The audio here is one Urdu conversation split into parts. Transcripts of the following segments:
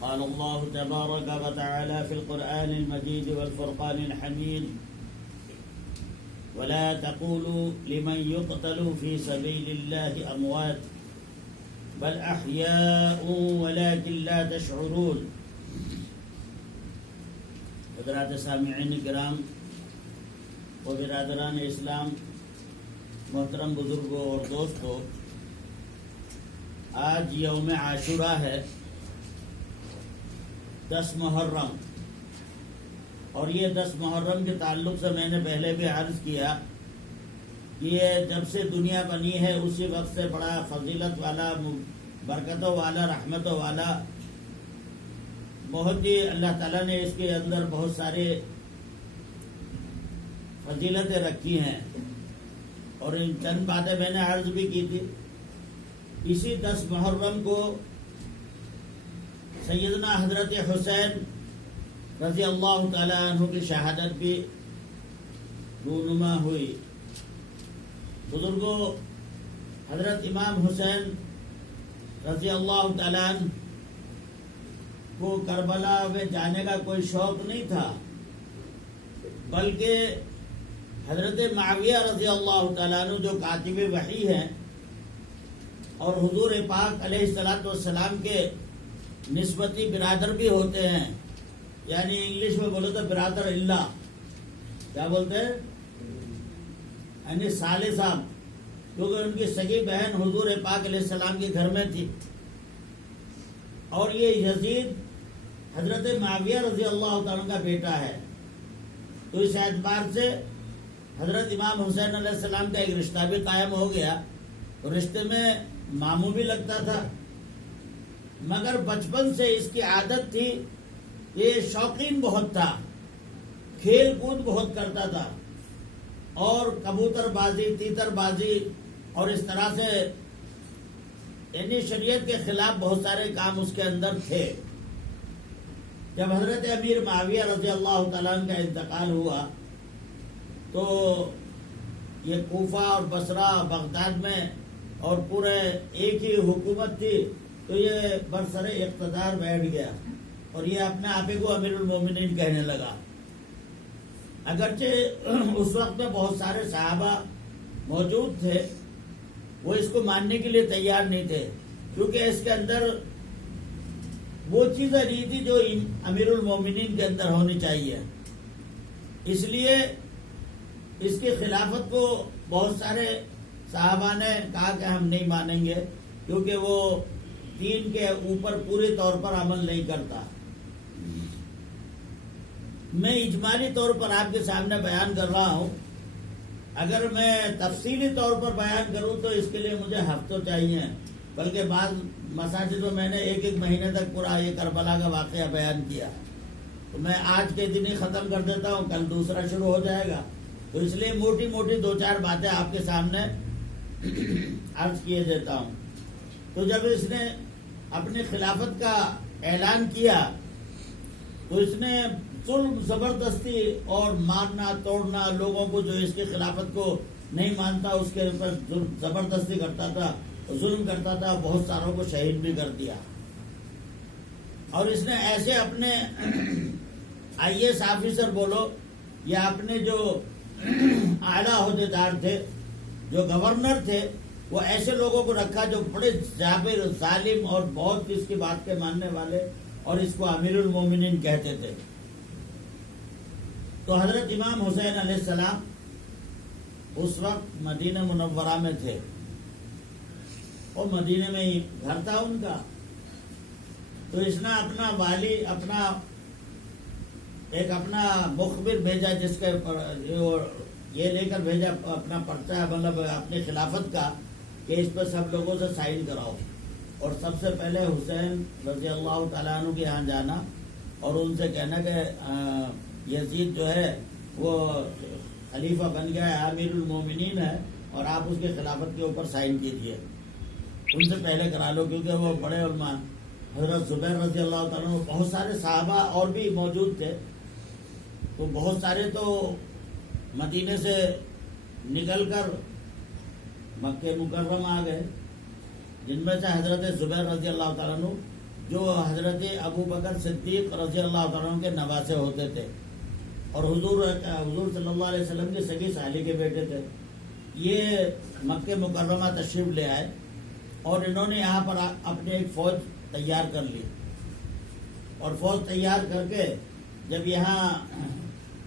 قال الله تبارك وتعالى في القرآن المجيد والفرقان الحميد ولا تقولوا لمن يقتل في سبيل الله أموات بل أحياء ولكن لا تشعرون. حضرات سامعین کرام و برادران اسلام، محترم بزرگوں اور دوستوں، آج یوم عاشورہ ہے، 10 محرم، اور یہ 10 محرم کے تعلق سے میں نے پہلے بھی عرض کیا کہ یہ جب سے دنیا بنی ہے اسی وقت سے بڑا فضیلت والا، برکتوں والا، رحمتوں والا، بہت ہی اللہ تعالیٰ نے اس کے اندر بہت سارے فضیلتیں رکھی ہیں، اور ان چند باتیں میں نے عرض بھی کی تھی. اسی 10 محرم کو سیدنا حضرت حسین رضی اللہ تعالیٰ عنہ کی شہادت بھی رونما ہوئی. بزرگوں، حضرت امام حسین رضی اللہ تعالیٰ عنہ کو کربلا میں جانے کا کوئی شوق نہیں تھا، بلکہ حضرت معاویہ رضی اللہ تعالیٰ عنہ جو کاتب وحی ہیں اور حضور پاک علیہ السلام کے نسبتی برادر بھی ہوتے ہیں، یعنی انگلش میں بولے تو برادر اللہ، کیا بولتے ہیں، یعنی سالے صاحب، کیونکہ ان کی سگی بہن حضور پاک علیہ السلام کے گھر میں تھی. اور یہ یزید حضرت معاویہ رضی اللہ تعالیٰ کا بیٹا ہے، تو اس اعتبار سے حضرت امام حسین علیہ السلام کا ایک رشتہ بھی قائم ہو گیا. رشتے میں ماموں بھی لگتا تھا، مگر بچپن سے اس کی عادت تھی، یہ شوقین بہت تھا، کھیل کود بہت کرتا تھا، اور کبوتر بازی، تیتر بازی، اور اس طرح سے یعنی شریعت کے خلاف بہت سارے کام اس کے اندر تھے. جب حضرت امیر معاویہ رضی اللہ تعالیٰ عنہ کا انتقال ہوا تو یہ کوفہ اور بصرہ، بغداد میں، اور پورے ایک ہی حکومت تھی، تو یہ برسر اقتدار بیٹھ گیا اور یہ اپنے آپ کو امیر المومنین کہنے لگا. اگرچہ اس وقت میں بہت سارے صحابہ موجود تھے، وہ اس کو ماننے کے لیے تیار نہیں تھے، کیونکہ اس کے اندر وہ چیزیں نہیں تھی جو امیر المومنین کے اندر ہونی چاہیے. اس لیے اس کی خلافت کو بہت سارے صحابہ نے کہا کہ ہم نہیں مانیں گے، کیونکہ وہ دین کے اوپر پورے طور پر عمل نہیں کرتا. میں اجمالی طور پر آپ کے سامنے بیان کر رہا ہوں، اگر میں تفصیلی طور پر بیان کروں تو اس کے لیے مجھے ہفتوں چاہیے، بلکہ بعض مساجد میں نے ایک مہینے تک پورا یہ کربلا کا واقعہ بیان کیا. تو میں آج کے دن ہی ختم کر دیتا ہوں، کل دوسرا شروع ہو جائے گا. تو اس لیے موٹی موٹی 2-4 باتیں آپ کے سامنے عرض کیے دیتا ہوں. تو جب اس نے اپنی خلافت کا اعلان کیا تو اس نے ظلم، زبردستی اور مارنا توڑنا، لوگوں کو جو اس کی خلافت کو نہیں مانتا اس کے اوپر زبردستی کرتا تھا، ظلم کرتا تھا، بہت ساروں کو شہید بھی کر دیا. اور اس نے ایسے اپنے IAS آفیسر بولو یا اپنے جو اعلیٰ عہدیدار تھے، جو گورنر تھے، وہ ایسے لوگوں کو رکھا جو بڑے جابر، ظالم اور بہت اس کی بات کے ماننے والے، اور اس کو امیر المومنین کہتے تھے. تو حضرت امام حسین علیہ السلام اس وقت مدینہ منورہ میں تھے، اور مدینہ میں ہی گھر تھا ان کا. تو اس نے اپنا والی، اپنا مخبر بھیجا، جس کے یہ لے کر بھیجا اپنا پرچہ، مطلب اپنی خلافت کا، کہ اس پر سب لوگوں سے سائن کراؤ. اور سب سے پہلے حسین رضی اللہ تعالیٰ عنہ کے یہاں جانا اور ان سے کہنا کہ یزید جو ہے وہ خلیفہ بن گیا ہے، امیر المومنین ہے، اور آپ اس کے خلافت کے اوپر سائن کیجئے. ان سے پہلے کرا لو، کیونکہ وہ بڑے علماء، حضرت زبیر رضی اللہ تعالیٰ عنہ، بہت سارے صحابہ اور بھی موجود تھے. تو بہت سارے تو مدینے سے نکل کر مکہ مکرمہ آ گئے، جن میں سے حضرت زبیر رضی اللہ تعالیٰ عنہ جو حضرت ابو بکر صدیق رضی اللہ تعالیٰ عنہ کے نواسے ہوتے تھے اور حضور صلی اللہ علیہ وسلم کے سگی سالی کے بیٹے تھے. یہ مکہ مکرمہ تشریف لے آئے اور انہوں نے یہاں پر اپنے ایک فوج تیار کر لی اور فوج تیار کر کے جب یہاں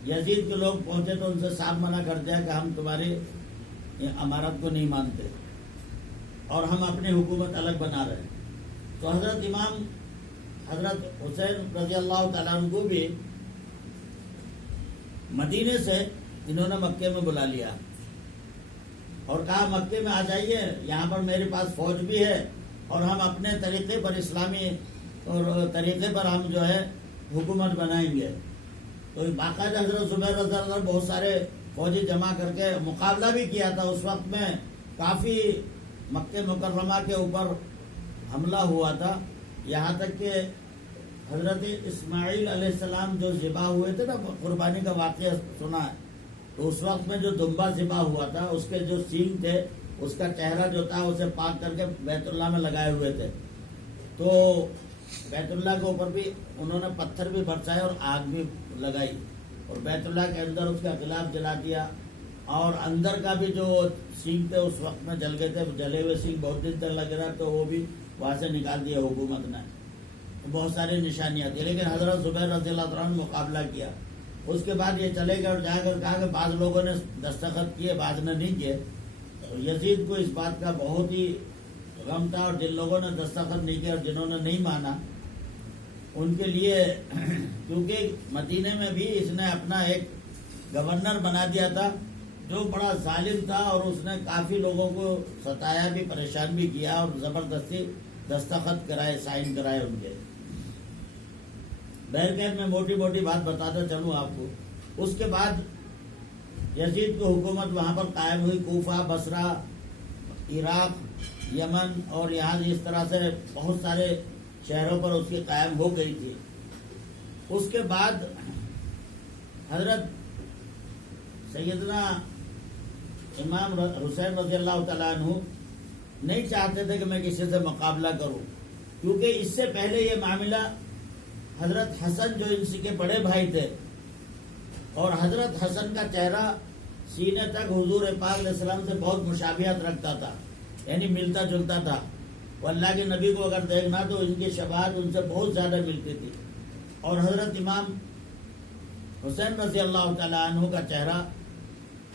یزید کے لوگ پہنچے تو ان سے صاف منع کر دیا کہ ہم تمہاری امارت کو نہیں مانتے اور ہم اپنی حکومت الگ بنا رہے ہیں. تو حضرت امام حضرت حسین رضی اللہ تعالیٰ عنہ کو بھی مدینے سے انہوں نے مکے میں بلا لیا اور کہا مکے میں آ جائیے, یہاں پر میرے پاس فوج بھی ہے اور ہم اپنے طریقے پر اسلامی اور طریقے پر ہم جو ہے حکومت بنائیں گے. تو باقاعدہ حضرت زبیر رضی اللہ عنہ بہت سارے فوجی جمع کر کے مقابلہ بھی کیا تھا. اس وقت میں کافی مکہ مکرمہ کے اوپر حملہ ہوا تھا, یہاں تک کہ حضرت اسماعیل علیہ السلام جو ذبح ہوئے تھے نا, قربانی کا واقعہ سنا ہے, تو اس وقت میں جو دمبا ذبح ہوا تھا اس کے جو سینگ تھے اس کا چہرہ جو تھا اسے پاک کر کے بیت اللہ میں لگائے ہوئے تھے. تو بیت اللہ کے اوپر بھی انہوں نے پتھر بھی برسائے اور آگ بھی لگائی اور بیت اللہ کے اندر اس کا غلاف جلا دیا اور اندر کا بھی جو سینگ تھے اس وقت میں جل گئے تھے, جلے ہوئے سینگ بہت دن تک لگ رہا تو وہ بھی وہاں سے نکال دیا حکومت نے. بہت ساری نشانیاں تھیں لیکن حضرت زبیر رضی اللہ عنہ نے مقابلہ کیا. اس کے بعد یہ چلے گئے اور جا کر کہا کہ بعض لوگوں نے دستخط کیے بعض نے نہیں کیے. تو یزید کو اس بات کا بہت ہی غم تھا اور جن لوگوں نے دستخط نہیں کیا اور جنہوں نے نہیں مانا ان کے لیے, کیونکہ مدینے میں بھی اس نے اپنا ایک گورنر بنا دیا تھا جو بڑا ظالم تھا اور اس نے کافی لوگوں کو ستایا بھی, پریشان بھی کیا اور زبردستی دستخط کرائے, سائن کرائے ان کے. بہرکیف میں موٹی موٹی بات بتاتا چلوں آپ کو. اس کے بعد یزید کی حکومت وہاں پر قائم ہوئی, کوفہ, بصرہ, عراق, یمن اور یہاں اس طرح سے بہت سارے شہروں پر اس کی قائم ہو گئی تھی. اس کے بعد حضرت سیدنا امام حسین رضی اللہ تعالیٰ عنہ نہیں چاہتے تھے کہ میں کسی سے مقابلہ کروں, کیونکہ اس سے پہلے یہ معاملہ حضرت حسن جو ان کے بڑے بھائی تھے اور حضرت حسن کا چہرہ سینے تک حضور پاک علیہ السلام سے بہت مشابہت رکھتا تھا, یعنی ملتا جلتا تھا. وہ اللہ کے نبی کو اگر دیکھنا تو ان کی شباہت ان سے بہت زیادہ ملتی تھی. اور حضرت امام حسین رضی اللہ تعالیٰ عنہ کا چہرہ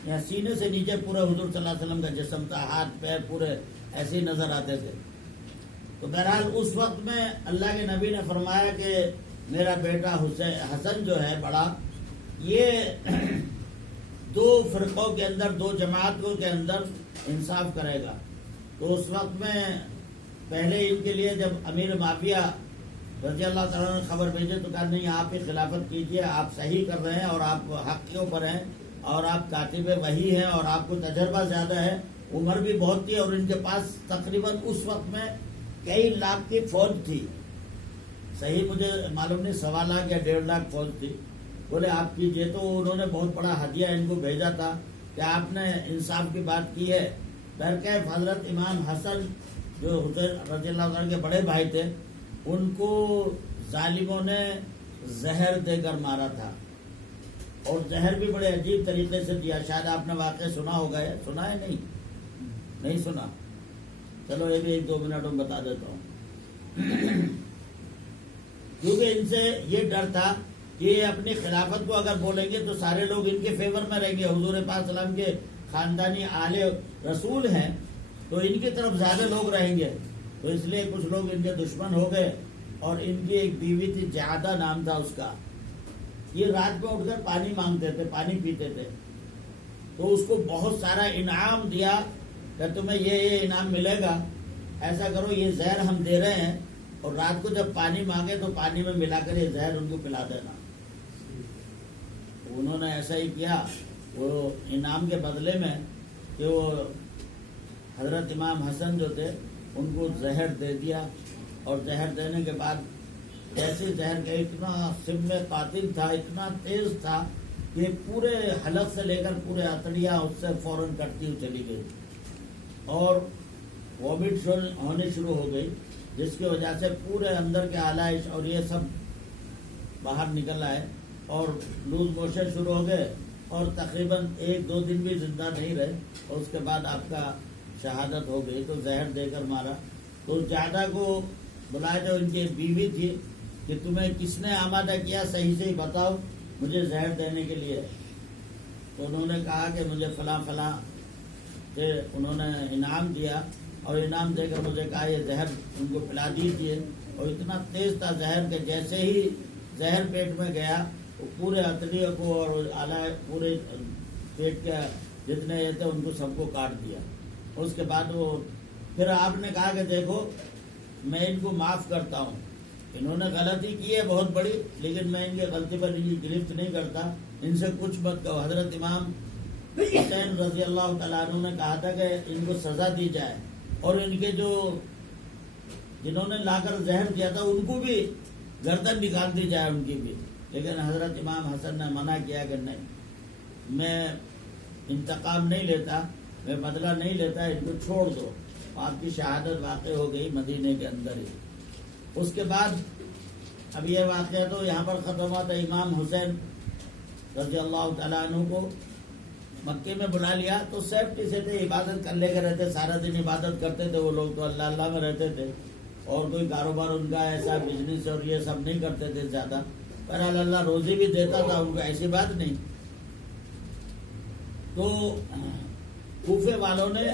یہاں سینے سے نیچے پورے حضور صلی اللہ علیہ وسلم کا جسم تھا, ہاتھ پیر پورے ایسے ہی نظر آتے تھے. تو بہرحال اس وقت میں اللہ کے نبی نے فرمایا کہ میرا بیٹا حسن جو ہے بڑا, یہ دو فرقوں کے اندر, دو جماعتوں کے اندر انصاف کرے گا. تو اس وقت میں پہلے ان کے لیے جب امیر معاویہ رضی اللہ تعالیٰ نے خبر بھیجے تو کہا نہیں آپ ہی خلافت کیجئے, آپ صحیح کر رہے ہیں اور آپ حق کے اوپر ہیں اور آپ کاتب وحی ہیں اور آپ کو تجربہ زیادہ ہے, عمر بھی بہت تھی اور ان کے پاس تقریباً اس وقت میں کئی لاکھ کی فوج تھی, صحیح مجھے معلوم نہیں 1.25 لاکھ یا 1.5 لاکھ فوج تھی. بولے آپ کیجئے. تو انہوں نے بہت بڑا ہدیہ ان کو بھیجا تھا کہ آپ نے انصاف کی بات کی ہے. بہرکیف حضرت امام حسن جو حسین رضی اللہ عنہ کے بڑے بھائی تھے ان کو ظالموں نے زہر دے کر مارا تھا اور زہر بھی بڑے عجیب طریقے سے دیا. شاید آپ نے واقعہ سنا ہوگا, سنا ہے نہیں سنا, چلو یہ بھی 1-2 منٹ میں بتا دیتا ہوں. کیونکہ ان سے یہ ڈر تھا کہ یہ اپنی خلافت کو اگر بولیں گے تو سارے لوگ ان کے فیور میں رہیں گے, حضور پاک صلی اللہ علیہ وسلم کے خاندانی آل رسول ہیں تو ان کی طرف زیادہ لوگ رہیں گے. تو اس لیے کچھ لوگ ان کے دشمن ہو گئے. اور ان کی ایک بیوی تھی, جعادہ نام تھا اس کا, یہ رات میں اٹھ کر پانی مانگتے تھے, پانی پیتے تھے. تو اس کو بہت سارا انعام دیا کہ تمہیں یہ انعام ملے گا, ایسا کرو یہ زہر ہم دے رہے ہیں اور رات کو جب پانی مانگے تو پانی میں ملا کر یہ زہر ان کو پلا دینا. انہوں نے ایسا ہی کیا, وہ انعام کے بدلے میں کہ وہ حضرت امام حسن جو تھے ان کو زہر دے دیا. اور زہر دینے کے بعد ایسے زہر کا اتنا سم قاتل تھا, اتنا تیز تھا کہ پورے حلق سے لے کر پورے اتڑیاں اس سے فوراً کٹتی ہوئی چلی گئی اور وامٹ ہونے شروع ہو گئی. جس کی وجہ سے پورے اندر کے آلائش اور یہ سب باہر نکل آئے اور لوز موشن شروع ہو گئے اور تقریباً 1-2 دن بھی زندہ نہیں رہے اور اس کے بعد آپ کا شہادت ہو گئی. تو زہر دے کر مارا. تو جادہ کو بلایا جو ان کی بیوی تھی کہ تمہیں کس نے آمادہ کیا صحیح سے ہی بتاؤ مجھے زہر دینے کے لیے. تو انہوں نے کہا کہ مجھے فلاں فلاں کہ انہوں نے انعام دیا اور انعام دے کر مجھے کہا یہ زہر ان کو پلا دیجیے. اور اتنا تیز تھا زہر کہ جیسے ہی زہر پیٹ میں گیا وہ پورے اتڑیے کو اور آلہ پورے پیٹ کے جتنے یہ تھے ان کو سب کو کاٹ دیا. اس کے بعد وہ پھر آپ نے کہا کہ دیکھو میں ان کو معاف کرتا ہوں, انہوں نے غلطی کی ہے بہت بڑی, لیکن میں ان کی غلطی پر ان کی گرفت نہیں کرتا, ان سے کچھ مت کہو. حضرت امام حسین رضی اللہ تعالیٰ عنہ نے کہا تھا کہ ان کو سزا دی جائے اور ان کے جو جنہوں نے لا کر زہر دیا تھا ان کو بھی گردن نکال دی جائے ان کی بھی. لیکن حضرت امام حسن نے منع کیا کہ نہیں, میں انتقام نہیں لیتا, میں بدلہ نہیں لیتا, ان کو چھوڑ دو. آپ کی شہادت واقع ہو گئی مدینے کے اندر ہی. اس کے بعد اب یہ واقعہ تو یہاں پر ختم ہوا تھا. امام حسین رضی اللہ تعالیٰ عنہ کو مکے میں بلا لیا تو سیفٹی سے تھے, عبادت کر لے کے رہتے, سارا دن عبادت کرتے تھے وہ لوگ, تو اللہ اللہ میں رہتے تھے اور کوئی کاروبار ان کا ایسا بزنس اور یہ سب نہیں کرتے تھے زیادہ. پر اللہ روزی بھی دیتا تھا ان کو, ایسی بات نہیں. تو کوفے والوں نے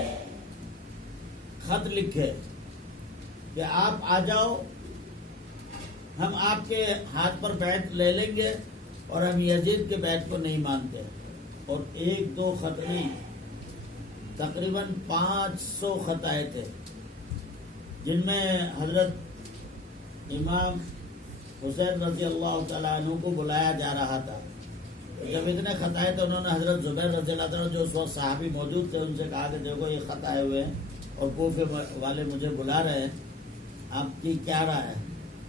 خط لکھے کہ آپ آ جاؤ, ہم آپ کے ہاتھ پر بیعت لے لیں گے اور ہم یزید کے بیعت کو نہیں مانتے. اور 1-2 خط نہیں, تقریباً 500 خط آئے تھے جن میں حضرت امام حسین رضی اللہ تعالیٰ عنہ کو بلایا جا رہا تھا. جب اتنے خط آئے تو انہوں نے حضرت زبیر رضی اللہ عنہ جو اس وقت صحابی موجود تھے ان سے کہا کہ دیکھو یہ خط آئے ہوئے ہیں اور کوفے والے مجھے بلا رہے ہیں, آپ کی کیا رائے ہے؟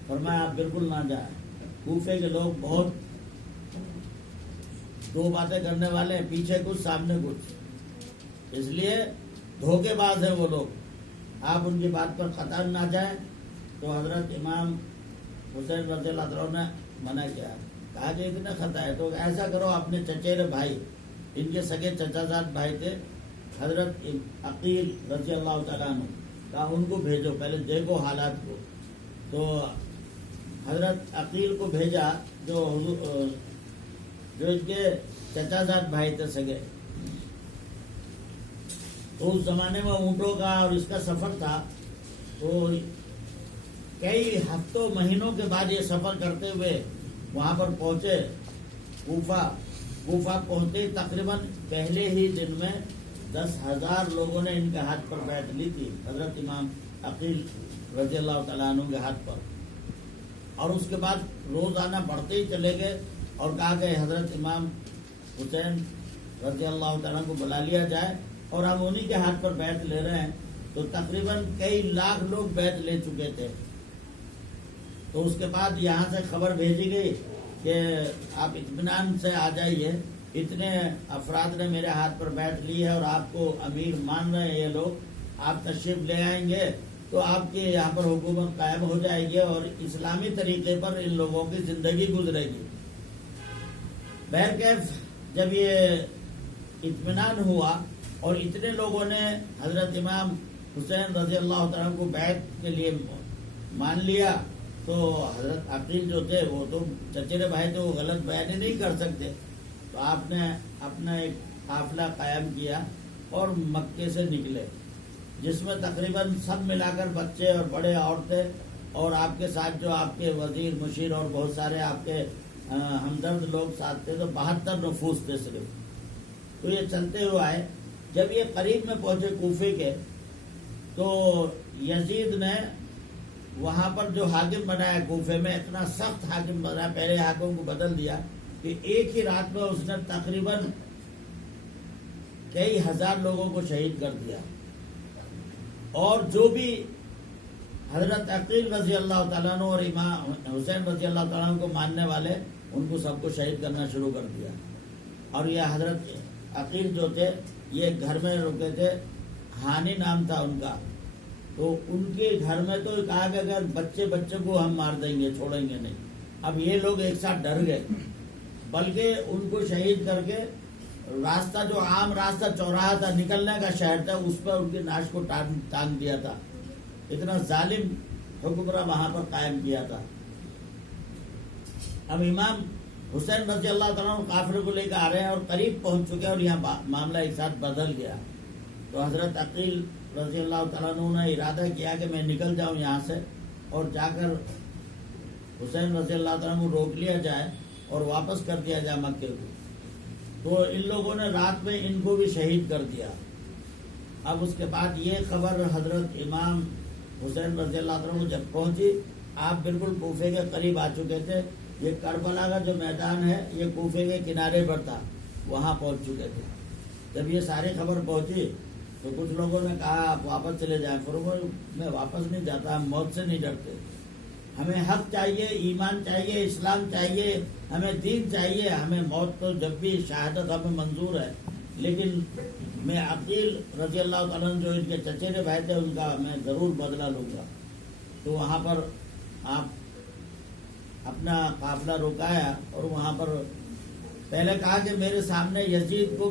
فرمایا آپ بالکل نہ جائیں. کوفے کے لوگ بہت 2 باتیں کرنے والے ہیں, پیچھے کچھ سامنے کچھ, اس لیے دھوکے باز ہیں وہ لوگ, آپ ان کی بات پر قطعاً نہ جائیں. تو حضرت امام حسین رضی اللہ عنہ نے منع کیا, کہا کہ اتنے خط آئے تو ایسا کرو اپنے چچیرے بھائی, ان کے سگے چچا زاد بھائی تھے حضرت عقیل رضی اللہ تعالیٰ عنہ, کہا ان کو بھیجو, پہلے دیکھو حالات کو. تو حضرت عقیل کو بھیجا جو ان کے چچا زاد بھائی تھے سگے. تو اس زمانے میں اونٹوں کا اور اس کا سفر تھا, تو کئی ہفتوں مہینوں کے بعد یہ سفر کرتے ہوئے وہاں پر پہنچے کوفہ پہنچتے تقریباً پہلے ہی دن میں 10,000 لوگوں نے ان کے ہاتھ پر بیعت لی تھی حضرت امام عقیل رضی اللہ تعالیٰ عنہ کے ہاتھ پر. اور اس کے بعد روزانہ بڑھتے ہی چلے گئے اور کہا کہ حضرت امام حسین رضی اللہ تعالیٰ کو بلا لیا جائے اور ہم انہی کے ہاتھ پر بیعت لے رہے ہیں. تو تقریباً کئی لاکھ لوگ بیعت لے چکے تھے. تو اس کے بعد یہاں سے خبر بھیجی گئی کہ آپ اطمینان سے آ جائیے, اتنے افراد نے میرے ہاتھ پر بیعت لی ہے اور آپ کو امیر مان رہے ہیں یہ لوگ, آپ تشریف لے آئیں گے تو آپ کی یہاں پر حکومت قائم ہو جائے گی اور اسلامی طریقے پر ان لوگوں کی زندگی گزرے گی. بہرکیف جب یہ اطمینان ہوا اور اتنے لوگوں نے حضرت امام حسین رضی اللہ تعالیٰ کو بیعت کے لیے مان لیا, تو حضرت عقیل جو تھے وہ تو چچیرے بھائی تھے, وہ غلط بیان ہی نہیں کر سکتے. تو آپ نے اپنا ایک قافلہ قائم کیا اور مکے سے نکلے, جس میں تقریباً سب ملا کر بچے اور بڑے عورتیں اور آپ کے ساتھ جو آپ کے وزیر مشیر اور بہت سارے آپ کے ہمدرد لوگ ساتھ تھے, تو 72 نفوس تھے صرف. تو یہ چلتے ہوئے آئے. جب یہ قریب میں پہنچے کوفے کے, تو یزید نے وہاں پر جو حاکم بنایا کوفے میں, اتنا سخت حاکم بنایا, پہلے حاکم کو بدل دیا کہ ایک ہی رات میں اس نے تقریباً کئی ہزار لوگوں کو شہید کر دیا. اور جو بھی حضرت عقیل رضی اللہ تعالیٰ عنہ اور امام حسین رضی اللہ تعالیٰ عنہ کو ماننے والے, ان کو سب کو شہید کرنا شروع کر دیا. اور یہ حضرت عقیل جو تھے یہ گھر میں رکے تھے, ہانی نام تھا ان کا, تو ان کے گھر میں تو کہا کہ اگر بچے کو ہم مار دیں گے، چھوڑیں گے نہیں. اب یہ لوگ ایک ساتھ ڈر گئے، بلکہ ان کو شہید کر کے راستہ جو عام راستہ چوراہا تھا، نکلنے کا شہر تھا، اس پر ان کی ناش کو ٹانگ دیا تھا. اتنا ظالم حکمراں وہاں پر قائم کیا تھا. اب امام حسین رضی اللہ تعالیٰ کافر کو لے کر آ رہے ہیں اور قریب پہنچ چکے اور یہاں معاملہ ایک ساتھ بدل گیا. تو حضرت عقیل رضی اللہ تعالیٰ نے ارادہ کیا کہ میں نکل جاؤں یہاں سے اور جا کر حسین رضی اللہ تعالیٰ کو روک لیا جائے اور واپس کر دیا جائے مکے کو. تو ان لوگوں نے رات میں ان کو بھی شہید کر دیا. اب اس کے بعد یہ خبر حضرت امام حسین رضی اللہ عنہ کو جب پہنچی، آپ بالکل کوفے کے قریب آ چکے تھے. یہ کربلا کا جو میدان ہے یہ کوفے کے کنارے پر تھا، وہاں پہنچ چکے تھے. جب یہ ساری خبر پہنچی تو کچھ لوگوں نے کہا آپ واپس چلے جائیں. فرمایا میں واپس نہیں جاتا، ہم موت سے نہیں ڈرتے. ہمیں حق چاہیے، ایمان چاہیے، اسلام چاہیے، ہمیں دین چاہیے. ہمیں موت تو جب بھی شہادت ہمیں منظور ہے، لیکن میں عقیل رضی اللہ تعالیٰ جو ان کے چچیرے بھائی تھے ان کا میں ضرور بدلہ لوں گا. تو وہاں پر آپ اپنا قافلہ رکایا اور وہاں پر پہلے کہا کہ میرے سامنے یزید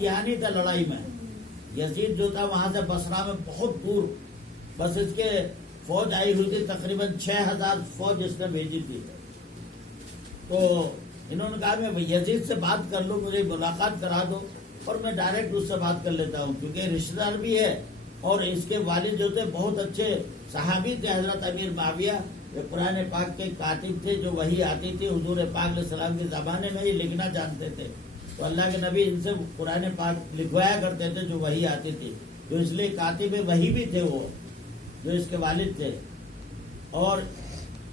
یہاں نہیں تھا لڑائی میں. یزید جو تھا وہاں سے بصرہ میں بہت دور، بس اس کے فوج آئی ہوئی تھی، تقریباً 6000 فوج اس نے بھیجی تھی. تو انہوں نے کہا میں یزید سے بات کر لوں، مجھے ملاقات کرا دو اور میں ڈائریکٹ اس سے بات کر لیتا ہوں، کیونکہ رشتہ دار بھی ہے اور اس کے والد جو تھے بہت اچھے صحابی تھے، حضرت امیر معاویہ. یہ قرآن پاک کے کاتب تھے، جو وحی آتی تھی حضور پاک علیہ السلام کے زمانے میں ہی لکھنا جانتے تھے. تو اللہ کے نبی ان سے قرآن پاک لکھوایا کرتے تھے جو وحی آتی تھی. جو اس لیے کاتب وحی بھی تھے وہ، جو اس کے والد تھے. اور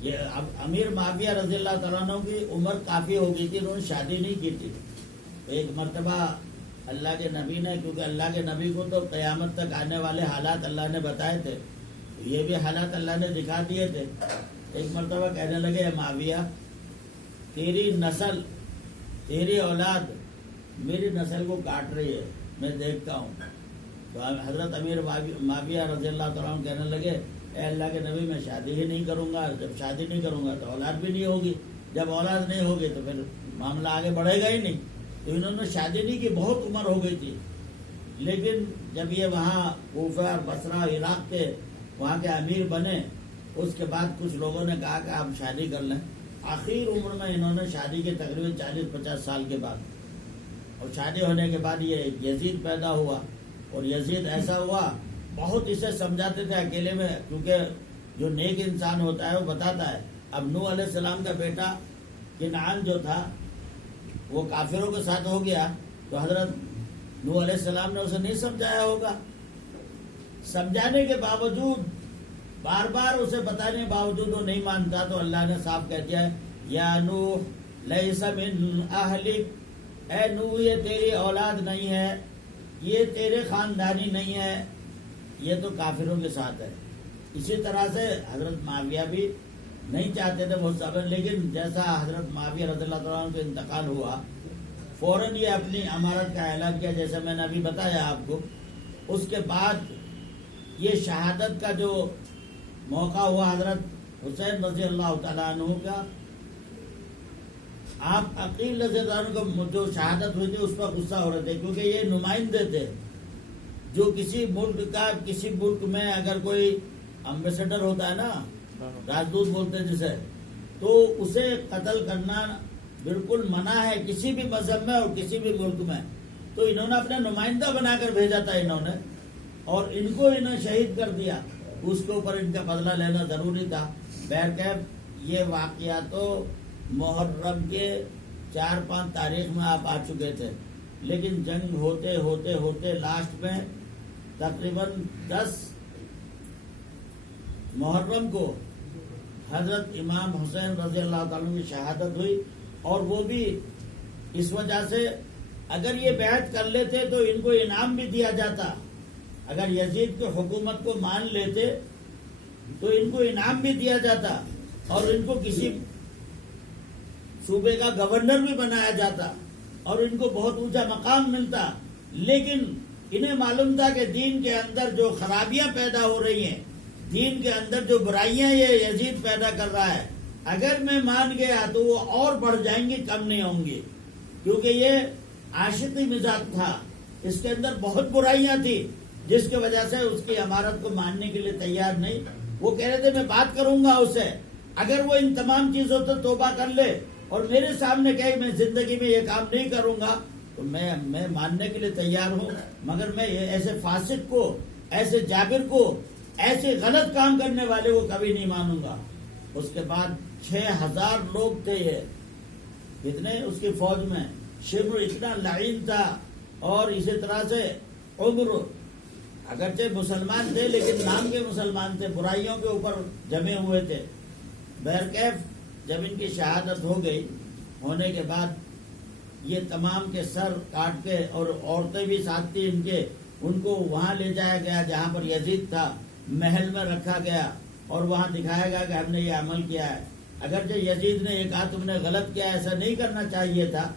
یہ امیر معاویہ رضی اللہ تعالیٰ عنہ کی عمر کافی ہو گئی تھی، انہوں نے شادی نہیں کی تھی. ایک مرتبہ اللہ کے نبی نے، کیونکہ اللہ کے نبی کو تو قیامت تک آنے والے حالات اللہ نے بتائے تھے، یہ بھی حالات اللہ نے دکھا دیے تھے. ایک مرتبہ کہنے لگے معاویہ تیری نسل، تیری اولاد میری نسل کو کاٹ رہی ہے، میں دیکھتا ہوں. تو حضرت امیر معاویہ رضی اللہ تعالیٰ عنہ کہنے لگے اے اللہ کے نبی میں شادی ہی نہیں کروں گا. جب شادی نہیں کروں گا تو اولاد بھی نہیں ہوگی، جب اولاد نہیں ہوگی تو پھر معاملہ آگے بڑھے گا ہی نہیں. تو انہوں نے شادی نہیں کی، بہت عمر ہو گئی تھی. لیکن جب یہ وہاں کوفہ اور بصرہ عراق کے وہاں کے امیر بنے، اس کے بعد کچھ لوگوں نے کہا کہ آپ شادی کر لیں. آخر عمر میں انہوں نے شادی کے تقریباً 40-50 سال کے بعد، اور شادی ہونے کے بعد یہ یزید پیدا ہوا. اور یزید ایسا ہوا، بہت اسے سمجھاتے تھے اکیلے میں، کیونکہ جو نیک انسان ہوتا ہے وہ بتاتا ہے. اب نوح علیہ السلام کا بیٹا کنعان جو تھا وہ کافروں کے ساتھ ہو گیا، تو حضرت نوح علیہ السلام نے اسے نہیں سمجھایا ہوگا. سمجھانے کے باوجود، بار بار اسے بتانے کے باوجود وہ نہیں مانتا. تو اللہ نے صاف کہہ دیا یا نوح لیس من اہلک، اے نوح یہ تیری اولاد نہیں ہے، یہ تیرے خاندانی نہیں ہے، یہ تو کافروں کے ساتھ ہے. اسی طرح سے حضرت معاویہ بھی نہیں چاہتے تھے بہت سارے، لیکن جیسا حضرت معاویہ رضی اللہ تعالیٰ عنہ کا انتقال ہوا، فوراً یہ اپنی امارت کا اعلان کیا، جیسے میں نے ابھی بتایا آپ کو. اس کے بعد یہ شہادت کا جو موقع ہوا حضرت حسین رضی اللہ تعالیٰ عنہ کا، آپ عقیل رضی اللہ عنہ کو جو شہادت ہوئی تھی اس پر غصہ ہو رہے تھے، کیونکہ یہ نمائندے تھے جو کسی ملک کا، کسی ملک میں اگر کوئی امبیسڈر ہوتا ہے نا، راجدوت بولتے ہیں جسے، تو اسے قتل کرنا بالکل منع ہے کسی بھی مذہب میں اور کسی بھی ملک میں. تو انہوں نے اپنا نمائندہ بنا کر بھیجا تھا انہوں نے، اور ان کو انہیں شہید کر دیا. اس کے اوپر ان کا بدلہ لینا ضروری تھا. بہرکیف یہ واقعہ تو محرم کے 4-5 تاریخ میں آپ آ چکے تھے، لیکن جنگ ہوتے ہوتے ہوتے لاسٹ میں تقریباً 10 محرم کو حضرت امام حسین رضی اللہ تعالیٰ کی شہادت ہوئی. اور وہ بھی اس وجہ سے، اگر یہ بیعت کر لیتے تو ان کو انعام بھی دیا جاتا. اگر یزید کی حکومت کو مان لیتے تو ان کو انعام بھی دیا جاتا اور ان کو کسی صوبے کا گورنر بھی بنایا جاتا اور ان کو بہت اونچا مقام ملتا. لیکن انہیں معلوم تھا کہ دین کے اندر جو خرابیاں پیدا ہو رہی ہیں، دین کے اندر جو برائیاں یہ یزید پیدا کر رہا ہے، اگر میں مان گیا تو وہ اور بڑھ جائیں گی، کم نہیں ہوں گی، کیونکہ یہ عاشقی مزاج تھا، اس کے اندر بہت برائیاں تھی، جس کی وجہ سے اس کی امارت کو ماننے کے لیے تیار نہیں۔ وہ کہہ رہے تھے میں بات کروں گا اسے، اگر وہ ان تمام چیزوں سے توبہ کر لے اور میرے سامنے کہے میں زندگی میں یہ کام نہیں کروں گا تو میں ماننے کے لیے تیار ہوں، مگر میں ایسے فاسق کو، ایسے جابر کو، ایسے غلط کام کرنے والے کو کبھی نہیں مانوں گا۔ اس کے بعد 6000 لوگ تھے، یہ کتنے اس کی فوج میں، شمر اتنا لعین تھا، اور اسی طرح سے عمر اگرچہ مسلمان تھے لیکن نام کے مسلمان تھے، برائیوں کے اوپر جمے ہوئے تھے۔ بہرکیف جب ان کی شہادت ہو گئی، ہونے کے بعد یہ تمام کے سر کاٹ کے، اور عورتیں بھی ساتھ تھی ان کے، ان کو وہاں لے جایا گیا جہاں پر یزید تھا، محل میں رکھا گیا، اور وہاں دکھایا گیا کہ ہم نے یہ عمل کیا ہے۔ اگرچہ یزید نے یہ کہا تم نے غلط کیا، ایسا نہیں کرنا چاہیے تھا،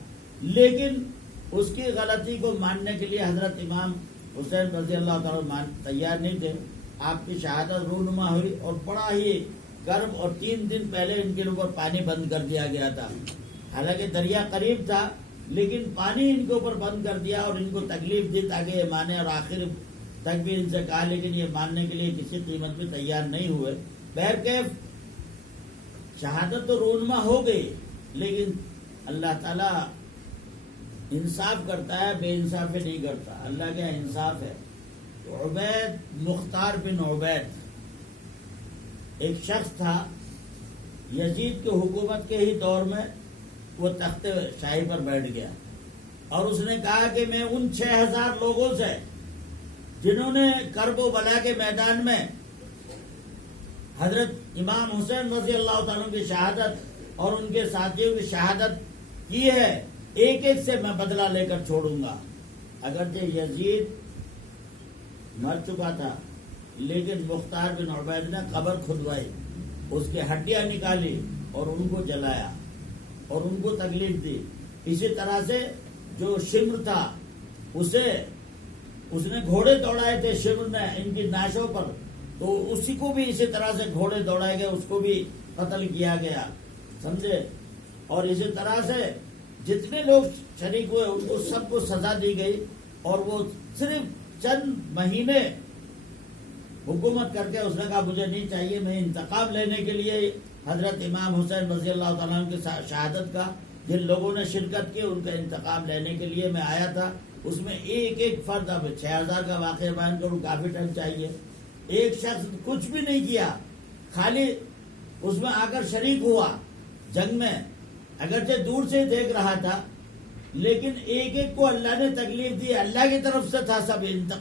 لیکن اس کی غلطی کو ماننے کے لیے حضرت امام حسین رضی اللہ تعالیٰ تیار نہیں تھے۔ آپ کی شہادت رونما ہوئی، اور بڑا ہی کرب، اور 3 دن پہلے ان کے اوپر پانی بند کر دیا گیا تھا، حالانکہ دریا قریب تھا لیکن پانی ان کے اوپر بند کر دیا اور ان کو تکلیف دی تاکہ یہ مانے، اور آخر تک بھی ان سے کہا لیکن یہ ماننے کے لیے کسی قیمت میں تیار نہیں ہوئے۔ بہرکیف شہادت تو رونما ہو گئی، لیکن اللہ تعالیٰ انصاف کرتا ہے، بے انصافی نہیں کرتا، اللہ کا انصاف ہے۔ تو عبید مختار بن عبید ایک شخص تھا، یزید کی حکومت کے ہی دور میں وہ تخت شاہی پر بیٹھ گیا، اور اس نے کہا کہ میں ان 6000 لوگوں سے جنہوں نے کرب و بلا کے میدان میں حضرت امام حسین رضی اللہ تعالیٰ کی شہادت اور ان کے ساتھیوں کی شہادت کی ہے، ایک ایک سے میں بدلہ لے کر چھوڑوں گا۔ اگرچہ یزید مر چکا تھا لیکن مختار بن عبید نے قبر کھدوائی، اس کی ہڈیاں نکالی اور ان کو جلایا اور ان کو تکلیف دی۔ اسی طرح سے جو شمر تھا اس نے گھوڑے دوڑائے تھے، شمر نے ان کی ناشوں پر، تو اسی کو بھی اسی طرح سے گھوڑے دوڑائے گئے، اس کو بھی قتل کیا گیا، سمجھے۔ اور اسی طرح سے جتنے لوگ شریک ہوئے ان کو سب کو سزا دی گئی، اور وہ صرف چند مہینے حکومت کر کے اس نے کہا مجھے نہیں چاہیے، میں انتقام لینے کے لیے حضرت امام حسین رضی اللہ تعالیٰ عنہ کی شہادت کا، جن لوگوں نے شرکت کی ان کا انتقام لینے کے لیے میں آیا تھا۔ اس میں ایک ایک فرد، اب 6000 کا واقعہ بیان کروں کافی ٹائم چاہیے، ایک شخص کچھ بھی نہیں کیا، خالی اس میں آ کر شریک ہوا جنگ میں، اگرچہ دور سے دیکھ رہا تھا، لیکن ایک ایک کو اللہ نے تکلیف دی، اللہ کی طرف سے تھا سب انتقام۔